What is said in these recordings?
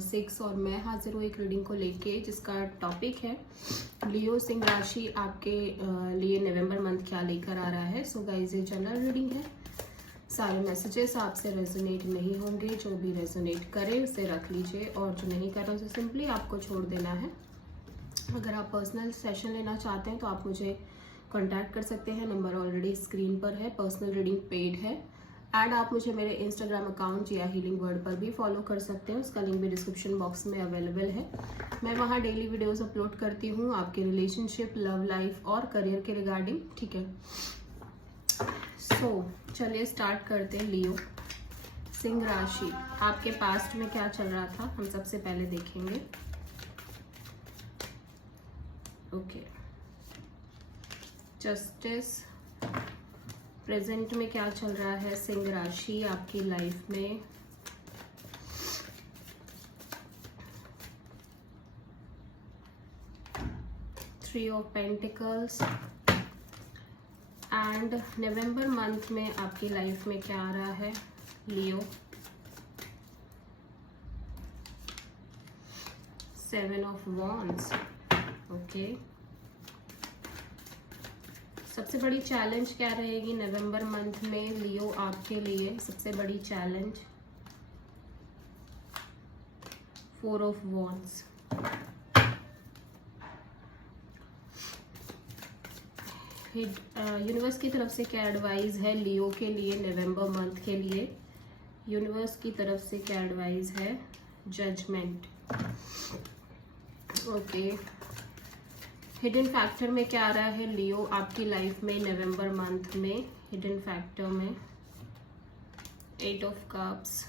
6 और मैं हाजिर हूँ एक रीडिंग को लेके जिसका टॉपिक है लियो सिंह राशि आपके लिए नवंबर मंथ क्या लेकर आ रहा है। सो गाइस ये जनरल रीडिंग है, सारे मैसेजेस आपसे रेजोनेट नहीं होंगे। जो भी रेजोनेट करे उसे रख लीजिए और जो नहीं कर रहा उसे सिंपली आपको छोड़ देना है। अगर आप पर्सनल सेशन लेना चाहते हैं तो आप मुझे कांटेक्ट कर सकते हैं, नंबर ऑलरेडी स्क्रीन पर है। पर्सनल रीडिंग पेड है एंड आप मुझे मेरे इंस्टाग्राम अकाउंट या हीलिंग वर्ड पर भी फॉलो कर सकते हैं, उसका लिंक भी डिस्क्रिप्शन बॉक्स में अवेलेबल है। मैं वहाँ डेली वीडियोस अपलोड करती हूँ आपके रिलेशनशिप, लव लाइफ और करियर के रिगार्डिंग, ठीक है। सो चलिए स्टार्ट करते हैं। लियो सिंह राशि आपके पास्ट में क्या चल रहा था हम सबसे पहले देखेंगे। ओके, जस्टिस प्रेजेंट में क्या चल रहा है सिंह राशि आपकी लाइफ में। Three of pentacles and November month में आपकी लाइफ में क्या आ रहा है लियो। 7 ऑफ वॉन्ड्स। ओके, सबसे बड़ी चैलेंज क्या रहेगी नवंबर मंथ में लियो आपके लिए? सबसे बड़ी चैलेंज 4 ऑफ वॉन्ड्स। यूनिवर्स की तरफ से क्या एडवाइस है लियो के लिए नवंबर मंथ के लिए? यूनिवर्स की तरफ से क्या एडवाइस है? जजमेंट। ओके, हिडन फैक्टर में क्या आ रहा है लियो आपकी लाइफ में नवंबर मंथ में? हिडन फैक्टर में 8 ऑफ कप्स।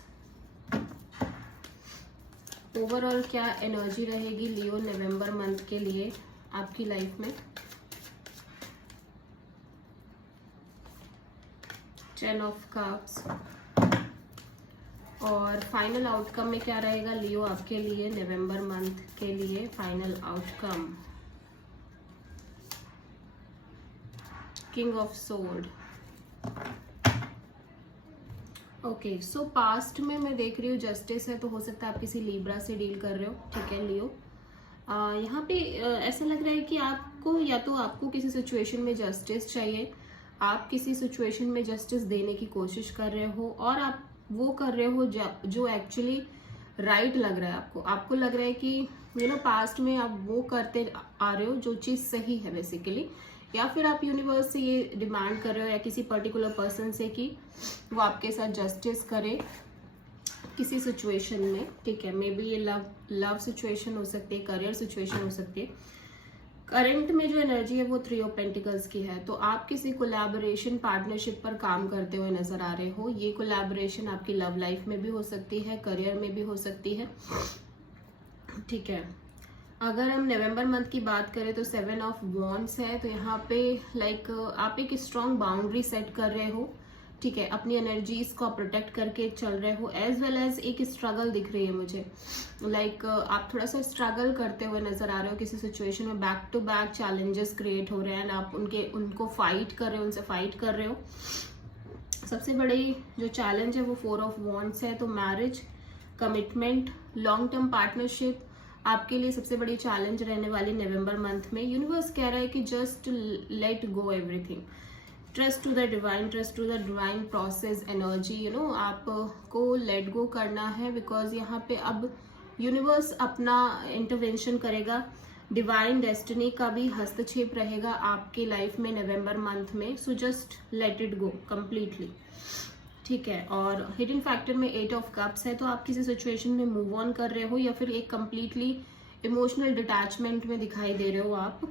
ओवरऑल क्या एनर्जी रहेगी लियो नवंबर मंथ के लिए आपकी लाइफ में? 10 ऑफ कप्स। और फाइनल आउटकम में क्या रहेगा लियो आपके लिए नवंबर मंथ के लिए? Final outcome king of sword. Okay, so past में मैं देख रही हूँ जस्टिस है, तो हो सकता है आप किसी लिब्रा से डील कर रहे हो, ठीक है लियो। यहाँ पे ऐसा लग रहा है कि आपको या तो आपको किसी सिचुएशन में जस्टिस चाहिए, आप किसी सिचुएशन में जस्टिस देने की कोशिश कर रहे हो और आप वो कर रहे हो जो एक्चुअली राइट लग रहा है आपको। आपको लग रहा है कि पास्ट में आप वो करते आ रहे हो जो चीज़ सही है बेसिकली, या फिर आप यूनिवर्स से ये डिमांड कर रहे हो या किसी पर्टिकुलर पर्सन से कि वो आपके साथ जस्टिस करे किसी सिचुएशन में, ठीक है। मे बी ये लव सिचुएशन हो सकती है, करियर सिचुएशन हो सकती है। करंट में जो एनर्जी है वो 3 ऑफ पेंटिकल्स की है, तो आप किसी कोलैबोरेशन पार्टनरशिप पर काम करते हुए नजर आ रहे हो। ये कोलैबोरेशन आपकी लव लाइफ में भी हो सकती है, करियर में भी हो सकती है, ठीक है। अगर हम नवंबर मंथ की बात करें तो 7 ऑफ वॉन्ड्स है, तो यहाँ पे आप एक स्ट्रॉन्ग बाउंड्री सेट कर रहे हो, ठीक है। अपनी एनर्जीज को प्रोटेक्ट करके चल रहे हो, एज वेल एज एक स्ट्रगल दिख रही है मुझे। आप थोड़ा सा स्ट्रगल करते हुए नजर आ रहे हो किसी सिचुएशन में। Back to back challenges create हो रहे हैं, आप उनको फाइट कर रहे हो, उनसे फाइट कर रहे हो। सबसे बड़ी जो चैलेंज है वो 4 ऑफ वॉन्ड्स है, तो marriage, commitment, long term partnership आपके लिए सबसे बड़ी चैलेंज रहने वाली नवंबर मंथ में। यूनिवर्स कह रहा है कि just let go everything, trust to the divine, trust to the divine process energy, आपको लेट गो करना है, बिकॉज यहाँ पे अब यूनिवर्स अपना इंटरवेंशन करेगा। डिवाइन डेस्टिनी का भी हस्तक्षेप रहेगा आपकी लाइफ में नवंबर मंथ में। So just let it go completely, ठीक है। और हिडन फैक्टर में 8 ऑफ कप्स है, तो आप किसी सिचुएशन में मूव ऑन कर रहे हो या फिर एक कंप्लीटली इमोशनल डिटैचमेंट में दिखाई दे रहे हो आप,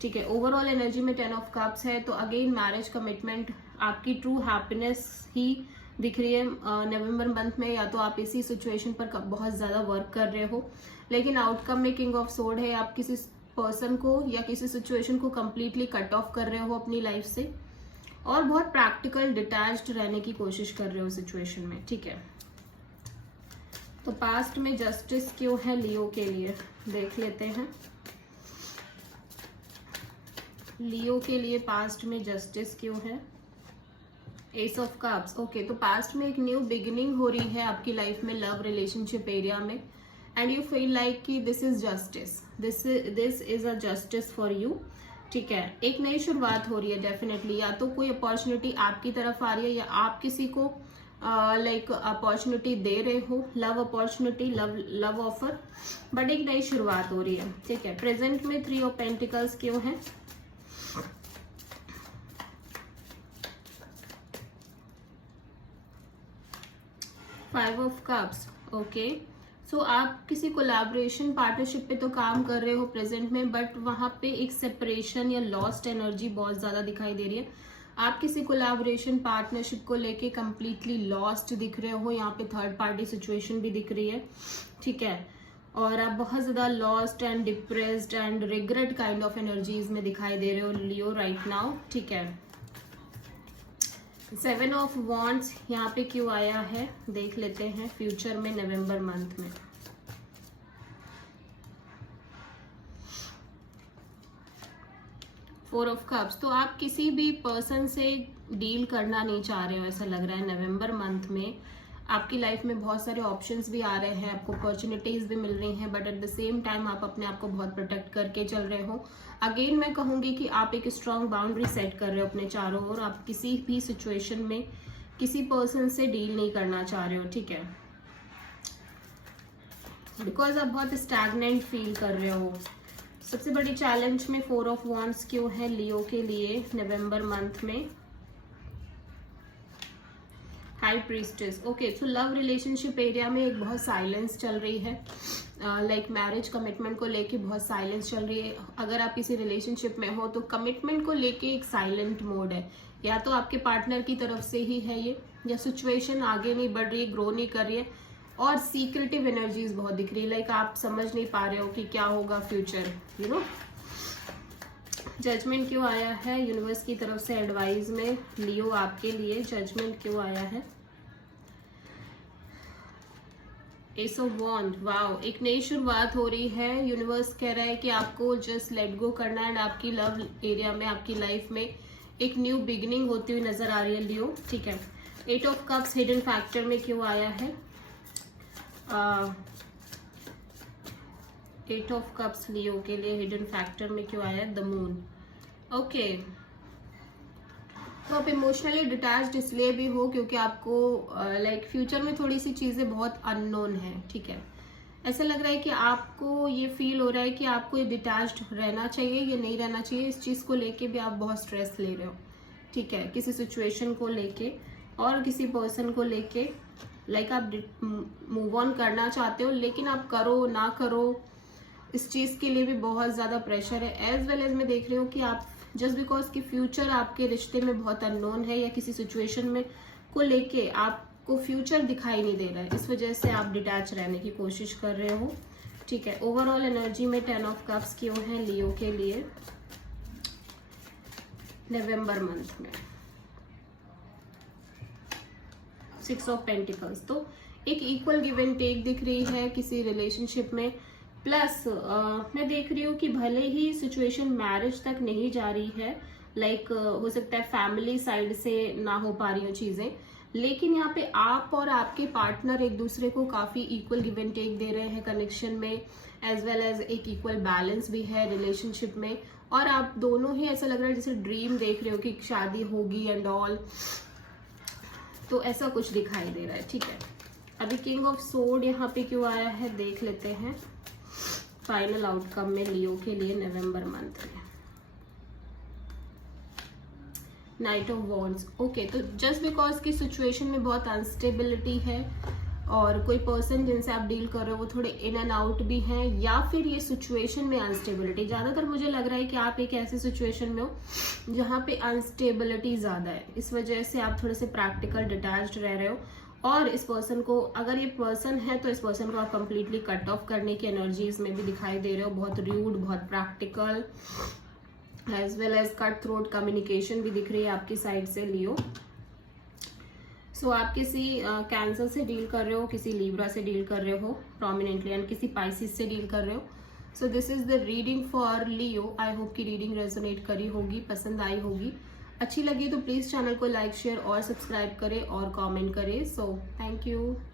ठीक है। ओवरऑल एनर्जी में 10 ऑफ कप्स है, तो अगेन मैरिज, कमिटमेंट, आपकी ट्रू हैप्पीनेस ही दिख रही है नवंबर मंथ में। या तो आप इसी सिचुएशन पर बहुत ज्यादा वर्क कर रहे हो, लेकिन आउटकम में किंग ऑफ सोर्ड है। आप किसी पर्सन को या किसी सिचुएशन को कंप्लीटली कट ऑफ कर रहे हो अपनी लाइफ से और बहुत प्रैक्टिकल डिटैच्ड रहने की कोशिश कर रहे हो सिचुएशन में, ठीक है। तो पास्ट में जस्टिस क्यों है लियो के लिए देख लेते हैं। लियो के लिए पास्ट में जस्टिस क्यों है? S of cups. ओके, तो पास्ट में एक न्यू बिगिनिंग हो रही है आपकी लाइफ में, लव रिलेशनशिप एरिया में, एंड यू फील लाइक कि this is justice, this is a justice for you. ठीक है, एक नई शुरुआत हो रही है डेफिनेटली, या तो कोई अपॉर्चुनिटी आपकी तरफ आ रही है या आप किसी को लाइक अपॉर्चुनिटी दे रहे हो, love opportunity, love offer, but एक नई शुरुआत हो रही है। ठीक है, प्रेजेंट में 3 ऑफ पेंटिकल्स क्यों है? Five of cups. ओके, सो आप किसी कोलैबोरेशन पार्टनरशिप पे तो काम कर रहे हो प्रेजेंट में, बट वहां पे एक सेपरेशन या लॉस्ट एनर्जी बहुत ज्यादा दिखाई दे रही है। आप किसी कोलैबोरेशन पार्टनरशिप को लेके कंप्लीटली लॉस्ट दिख रहे हो, यहाँ पे थर्ड पार्टी सिचुएशन भी दिख रही है। ठीक है, और आप बहुत ज्यादा lost and depressed and regret kind of energies में दिखाई दे रहे हो लियो राइट नाउ। ठीक है, 7 ऑफ वॉन्ड्स यहाँ पे क्यों आया है देख लेते हैं फ्यूचर में, नवंबर मंथ में। फोर ऑफ कप्स, तो आप किसी भी पर्सन से डील करना नहीं चाह रहे हो ऐसा लग रहा है नवंबर मंथ में। आपकी लाइफ में बहुत सारे ऑप्शंस भी आ रहे हैं, आपको अपॉर्चुनिटीज भी मिल रही हैं, but at the same time आप अपने आप को बहुत प्रोटेक्ट करके चल रहे हो। अगेन मैं कहूंगी कि आप एक स्ट्रांग बाउंड्री सेट कर रहे हो अपने चारों ओर। आप किसी भी सिचुएशन में किसी पर्सन से डील नहीं करना चाह रहे हो। ठीक है, बिकॉज आप बहुत स्टैग्नेंट फील कर रहे हो। सबसे बड़ी चैलेंज में 4 ऑफ वॉन्ड्स क्यों है लियो के लिए नवंबर मंथ में? High priestess. Okay, so love relationship area में एक बहुत साइलेंस चल रही है, लाइक मैरिज कमिटमेंट को लेके बहुत साइलेंस चल रही है। अगर आप किसी रिलेशनशिप में हो तो कमिटमेंट को लेके एक साइलेंट मोड है, या तो आपके पार्टनर की तरफ से ही है ये, या सिचुएशन आगे नहीं बढ़ रही है, ग्रो नहीं कर रही है, और सीक्रेटिव एनर्जीज बहुत दिख रही है, लाइक आप समझ नहीं पा रहे हो कि क्या होगा फ्यूचर, यू नो। जजमेंट क्यों आया है यूनिवर्स की तरफ से एडवाइस में लियो आपके लिए? जजमेंट क्यों आया है? S of wand. वाओ, एक नई शुरुआत हो रही है। यूनिवर्स कह रहा है कि आपको जस्ट लेट गो करना है, एंड आपकी लव एरिया में, आपकी लाइफ में एक न्यू बिगिनिंग होती हुई नजर आ रही है लियो। ठीक है, 8 ऑफ कप्स हिडन फैक्टर में क्यों आया है? 8 ऑफ कप्स लियो के लिए हिडन फैक्टर में क्यों आया है? The moon. ओके, तो आप इमोशनली डिटैच्ड इसलिए भी हो क्योंकि आपको लाइक फ्यूचर में थोड़ी सी चीजें बहुत अननोन है। ठीक है, ऐसा लग रहा है कि आपको ये फील हो रहा है कि आपको ये डिटैच्ड रहना चाहिए या नहीं रहना चाहिए, इस चीज को लेके भी आप बहुत स्ट्रेस ले रहे हो। ठीक है, किसी सिचुएशन को लेके और किसी पर्सन को लेके, लाइक आप मूव ऑन करना चाहते हो, लेकिन आप करो ना करो इस चीज के लिए भी बहुत ज्यादा प्रेशर है। एज वेल एज मैं देख रही हूँ कि आप जस्ट बिकॉज कि फ्यूचर आपके रिश्ते में बहुत अननोन है, या किसी सिचुएशन में को लेके आपको फ्यूचर दिखाई नहीं दे रहा है, इस वजह से आप डिटैच रहने की कोशिश कर रहे हो। ठीक है, ओवरऑल एनर्जी में 10 ऑफ कप्स क्यों है लियो के लिए नवंबर मंथ में? 6 ऑफ पेंटिकल्स, तो एक इक्वल गिव एंड टेक दिख रही है किसी रिलेशनशिप में। प्लस मैं देख रही हूँ कि भले ही सिचुएशन मैरिज तक नहीं जा रही है, लाइक हो सकता है फैमिली साइड से ना हो पा रही हो चीजें, लेकिन यहाँ पे आप और आपके पार्टनर एक दूसरे को काफी इक्वल गिव एंड टेक दे रहे हैं कनेक्शन में, एज वेल एज एक इक्वल बैलेंस भी है रिलेशनशिप में। और आप दोनों ही ऐसा लग रहा है जैसे ड्रीम देख रहे हो कि शादी होगी एंड ऑल, तो ऐसा कुछ दिखाई दे रहा है। ठीक है, अभी किंग ऑफ सोर्ड यहाँ पे क्यों आया है देख लेते हैं फाइनल आउटकम में लियो के लिए नवंबर मंथ में। Night of wands. ओके, तो जस्ट बिकॉज की सिचुएशन में बहुत अनस्टेबिलिटी है, और कोई पर्सन जिनसे आप डील कर रहे हो वो थोड़े इन एंड आउट भी हैं, या फिर ये सिचुएशन में अनस्टेबिलिटी, ज्यादातर मुझे लग रहा है कि आप एक ऐसी सिचुएशन में हो जहाँ पे अनस्टेबिलिटी ज्यादा है, इस वजह से आप थोड़े से प्रैक्टिकल डिटैच्ड रह रहे हो। और इस पर्सन को, अगर ये पर्सन है तो इस पर्सन को आप कंप्लीटली कट ऑफ करने की एनर्जीज में भी दिखाई दे रहे हो, बहुत रूड, बहुत practical, as well as cut throat communication भी दिख रही है आपकी साइड से लियो। सो आप किसी कैंसर से डील कर रहे हो, किसी लिब्रा से डील कर रहे हो प्रोमिनेंटली, एंड किसी पाइसिस से डील कर रहे हो। So this is the reading for Leo. I hope की रीडिंग रेजोनेट करी होगी, पसंद आई होगी। अच्छी लगी तो प्लीज चैनल को लाइक, शेयर और सब्सक्राइब करें और कमेंट करें। So thank you.